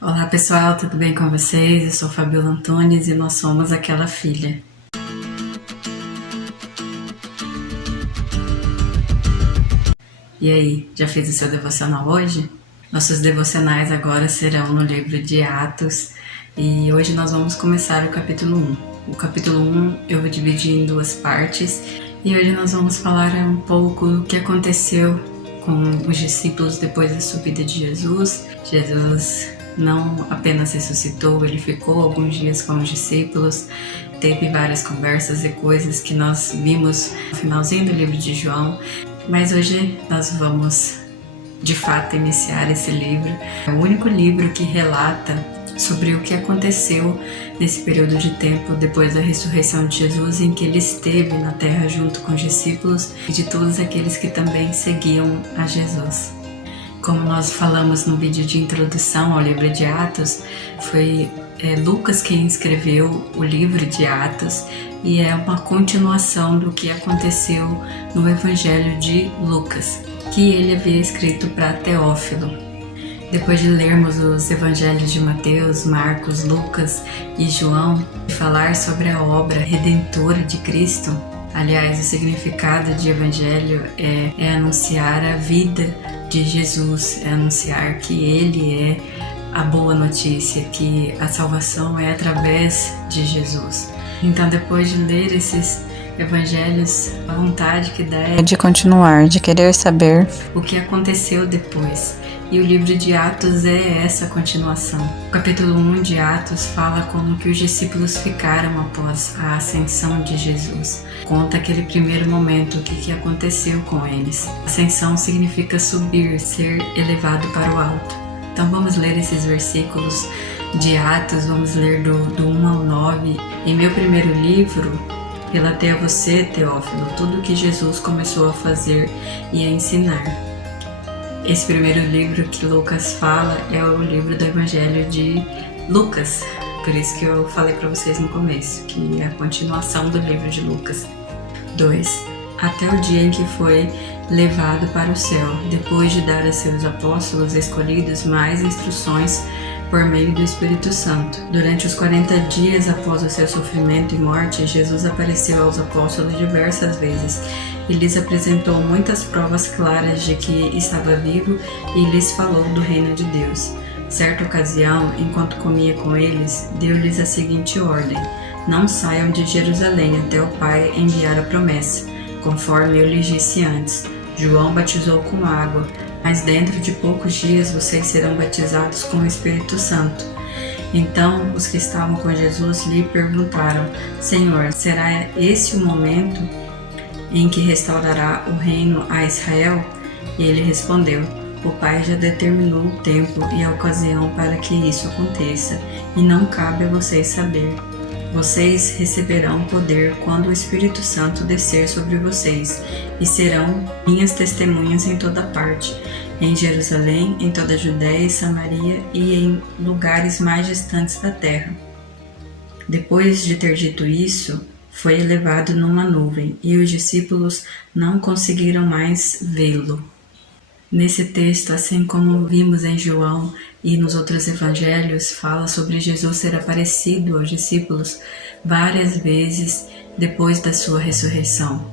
Olá pessoal, tudo bem com vocês? Eu sou Fabiola Antunes e nós somos Aquela Filha. E aí, já fez o seu devocional hoje? Nossos devocionais agora serão no livro de Atos e hoje nós vamos começar o capítulo 1. O capítulo 1 eu vou dividir em duas partes e hoje nós vamos falar um pouco do que aconteceu com os discípulos depois da subida de Jesus. Jesus não apenas ressuscitou, ele ficou alguns dias com os discípulos, teve várias conversas e coisas que nós vimos no finalzinho do livro de João, mas hoje nós vamos de fato iniciar esse livro. É o único livro que relata sobre o que aconteceu nesse período de tempo depois da ressurreição de Jesus, em que ele esteve na terra junto com os discípulos e de todos aqueles que também seguiam a Jesus. Como nós falamos no vídeo de introdução ao livro de Atos, foi Lucas quem escreveu o livro de Atos e é uma continuação do que aconteceu no Evangelho de Lucas, que ele havia escrito para Teófilo. Depois de lermos os evangelhos de Mateus, Marcos, Lucas e João, e falar sobre a obra redentora de Cristo, aliás, o significado de evangelho é anunciar a vida de Jesus, é anunciar que Ele é a boa notícia, que a salvação é através de Jesus. Então, depois de ler esses evangelhos, a vontade que dá é de continuar, de querer saber o que aconteceu depois. E o livro de Atos é essa continuação. O capítulo 1 de Atos fala como que os discípulos ficaram após a ascensão de Jesus. Conta aquele primeiro momento, o que aconteceu com eles. Ascensão significa subir, ser elevado para o alto. Então vamos ler esses versículos de Atos, vamos ler do 1 ao 9. Em meu primeiro livro, relatei a você, Teófilo, tudo o que Jesus começou a fazer e a ensinar. Esse primeiro livro que Lucas fala é o livro do Evangelho de Lucas, por isso que eu falei para vocês no começo, que é a continuação do livro de Lucas. 2. Até o dia em que foi levado para o céu, depois de dar a seus apóstolos escolhidos mais instruções por meio do Espírito Santo. Durante os 40 dias após o seu sofrimento e morte, Jesus apareceu aos apóstolos diversas vezes e lhes apresentou muitas provas claras de que estava vivo e lhes falou do reino de Deus. Certa ocasião, enquanto comia com eles, deu-lhes a seguinte ordem: não saiam de Jerusalém até o Pai enviar a promessa, conforme eu lhes disse antes. João batizou com água, mas dentro de poucos dias vocês serão batizados com o Espírito Santo. Então os que estavam com Jesus lhe perguntaram: Senhor, será esse o momento em que restaurará o reino a Israel? E ele respondeu: o Pai já determinou o tempo e a ocasião para que isso aconteça, e não cabe a vocês saber. Vocês receberão poder quando o Espírito Santo descer sobre vocês, e serão minhas testemunhas em toda parte, em Jerusalém, em toda a Judéia e Samaria e em lugares mais distantes da terra. Depois de ter dito isso, foi elevado numa nuvem, e os discípulos não conseguiram mais vê-lo. Nesse texto, assim como vimos em João e nos outros evangelhos, fala sobre Jesus ser aparecido aos discípulos várias vezes depois da sua ressurreição,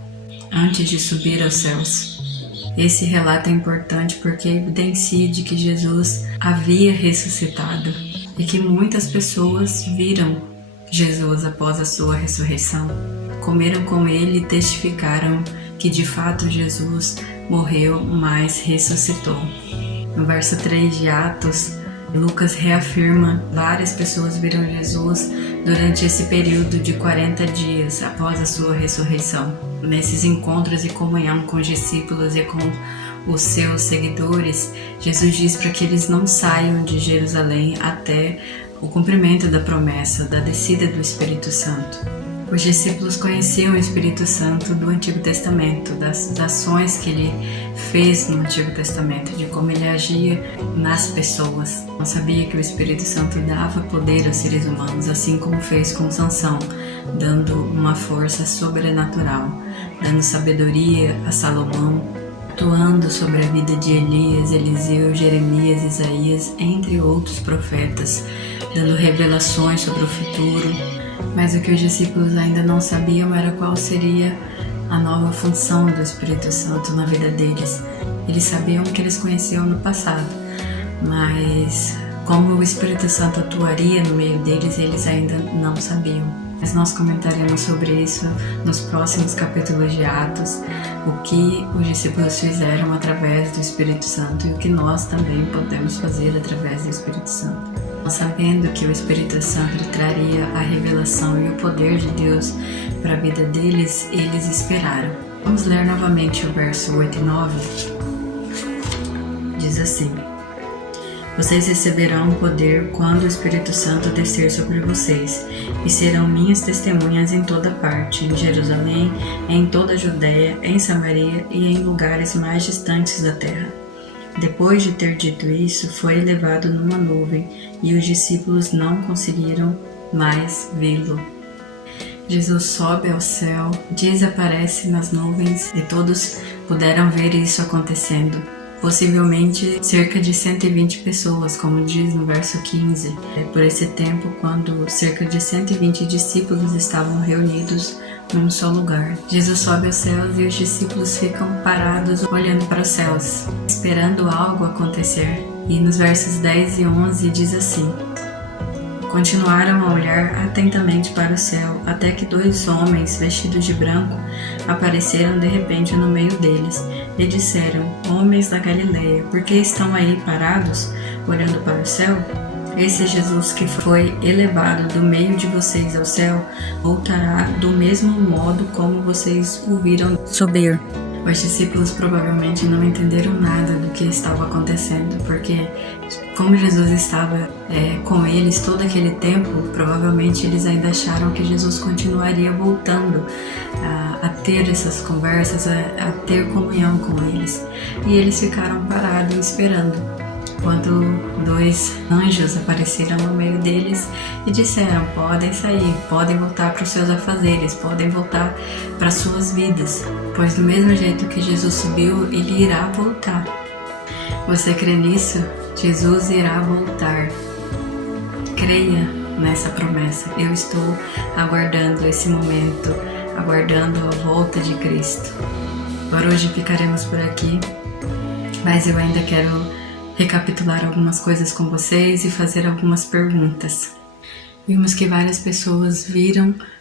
antes de subir aos céus. Esse relato é importante porque evidencia de que Jesus havia ressuscitado e que muitas pessoas viram Jesus após a sua ressurreição, comeram com ele e testificaram que de fato Jesus morreu, mas ressuscitou. No verso 3 de Atos, Lucas reafirma várias pessoas viram Jesus durante esse período de 40 dias após a sua ressurreição. Nesses encontros e comunhão com os discípulos e com os seus seguidores, Jesus diz para que eles não saiam de Jerusalém até o cumprimento da promessa, da descida do Espírito Santo. Os discípulos conheciam o Espírito Santo do Antigo Testamento, das ações que ele fez no Antigo Testamento, de como ele agia nas pessoas. Não sabia que o Espírito Santo dava poder aos seres humanos, assim como fez com Sansão, dando uma força sobrenatural, dando sabedoria a Salomão, atuando sobre a vida de Elias, Eliseu, Jeremias, Isaías, entre outros profetas, dando revelações sobre o futuro. Mas o que os discípulos ainda não sabiam era qual seria a nova função do Espírito Santo na vida deles. Eles sabiam que eles conheciam no passado, mas como o Espírito Santo atuaria no meio deles, eles ainda não sabiam. Mas nós comentaremos sobre isso nos próximos capítulos de Atos, o que os discípulos fizeram através do Espírito Santo e o que nós também podemos fazer através do Espírito Santo. Sabendo que o Espírito Santo traria a revelação e o poder de Deus para a vida deles, eles esperaram. Vamos ler novamente o verso 8 e 9. Diz assim: Vocês receberão poder quando o Espírito Santo descer sobre vocês, e serão minhas testemunhas em toda parte, em Jerusalém, em toda a Judéia, em Samaria e em lugares mais distantes da terra. Depois de ter dito isso, foi elevado numa nuvem, e os discípulos não conseguiram mais vê-lo. Jesus sobe ao céu, desaparece nas nuvens, e todos puderam ver isso acontecendo. Possivelmente cerca de 120 pessoas, como diz no verso 15. Por esse tempo, quando cerca de 120 discípulos estavam reunidos num só lugar. Jesus sobe aos céus e os discípulos ficam parados olhando para os céus, esperando algo acontecer. E nos versos 10 e 11 diz assim: Continuaram a olhar atentamente para o céu, até que 2 homens vestidos de branco apareceram de repente no meio deles e disseram: Homens da Galileia, por que estão aí parados, olhando para o céu? Esse Jesus que foi elevado do meio de vocês ao céu, voltará do mesmo modo como vocês o viram subir. Os discípulos provavelmente não entenderam nada do que estava acontecendo, porque como Jesus estava com eles todo aquele tempo, provavelmente eles ainda acharam que Jesus continuaria voltando a ter essas conversas, a ter comunhão com eles. E eles ficaram parados esperando, quando 2 anjos apareceram no meio deles e disseram: podem sair, podem voltar para os seus afazeres, podem voltar para as suas vidas, pois do mesmo jeito que Jesus subiu, ele irá voltar. Você crê nisso? Jesus irá voltar. Creia nessa promessa. Eu estou aguardando esse momento, aguardando a volta de Cristo. Por hoje ficaremos por aqui, mas eu ainda quero recapitular algumas coisas com vocês e fazer algumas perguntas. Vimos que várias pessoas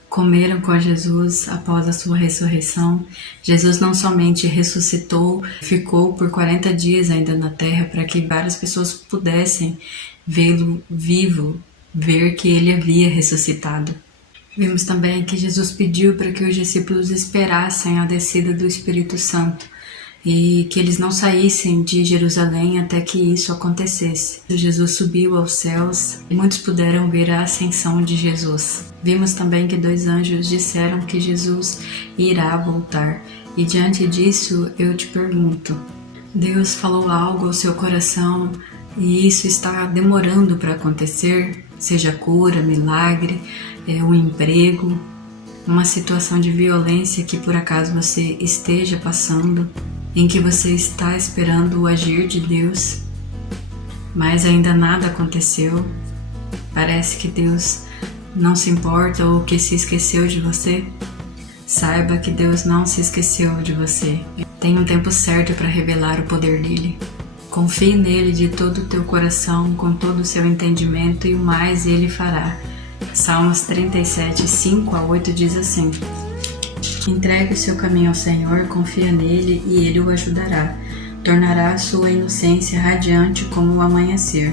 comeram com Jesus após a sua ressurreição. Jesus não somente ressuscitou, ficou por 40 dias ainda na terra para que várias pessoas pudessem vê-lo vivo, ver que ele havia ressuscitado. Vimos também que Jesus pediu para que os discípulos esperassem a descida do Espírito Santo e que eles não saíssem de Jerusalém até que isso acontecesse. Jesus subiu aos céus e muitos puderam ver a ascensão de Jesus. Vimos também que 2 anjos disseram que Jesus irá voltar. E diante disso eu te pergunto: Deus falou algo ao seu coração e isso está demorando para acontecer? Seja cura, milagre, um emprego, uma situação de violência que por acaso você esteja passando, em que você está esperando o agir de Deus, mas ainda nada aconteceu. Parece que Deus não se importa ou que se esqueceu de você. Saiba que Deus não se esqueceu de você. Tem um tempo certo para revelar o poder dele. Confie nele de todo o teu coração, com todo o seu entendimento, e o mais ele fará. Salmos 37, 5 a 8 diz assim: Entregue o seu caminho ao Senhor, confia nele e ele o ajudará. Tornará a sua inocência radiante como o amanhecer,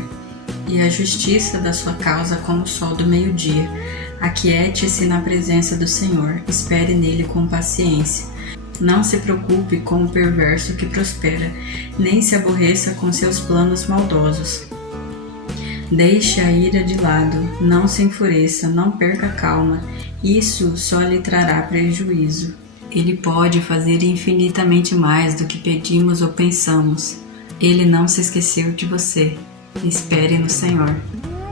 e a justiça da sua causa como o sol do meio-dia. Aquiete-se na presença do Senhor, espere nele com paciência. Não se preocupe com o perverso que prospera, nem se aborreça com seus planos maldosos. Deixe a ira de lado, não se enfureça, não perca a calma. Isso só lhe trará prejuízo. Ele pode fazer infinitamente mais do que pedimos ou pensamos. Ele não se esqueceu de você. Espere no Senhor.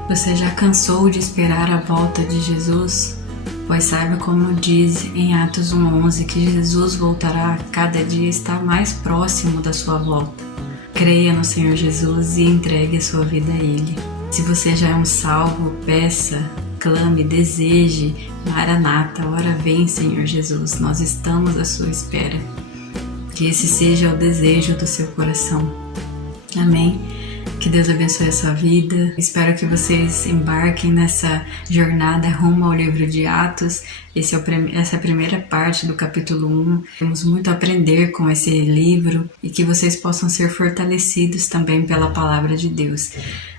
Você já cansou de esperar a volta de Jesus? Pois saiba, como diz em Atos 1:11, que Jesus voltará a cada dia e está mais próximo da sua volta. Creia no Senhor Jesus e entregue a sua vida a Ele. Se você já é um salvo, peça, clame, deseje, Maranata, ora vem, Senhor Jesus, nós estamos à sua espera. Que esse seja o desejo do seu coração. Amém? Que Deus abençoe a sua vida. Espero que vocês embarquem nessa jornada rumo ao livro de Atos. Essa é a primeira parte do capítulo 1. Temos muito a aprender com esse livro e que vocês possam ser fortalecidos também pela palavra de Deus.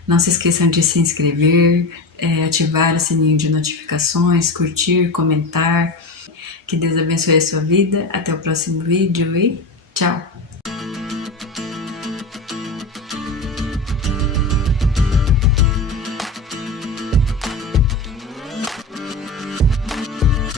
Não se esqueçam de se inscrever, ativar o sininho de notificações, curtir, comentar. Que Deus abençoe a sua vida. Até o próximo vídeo e tchau!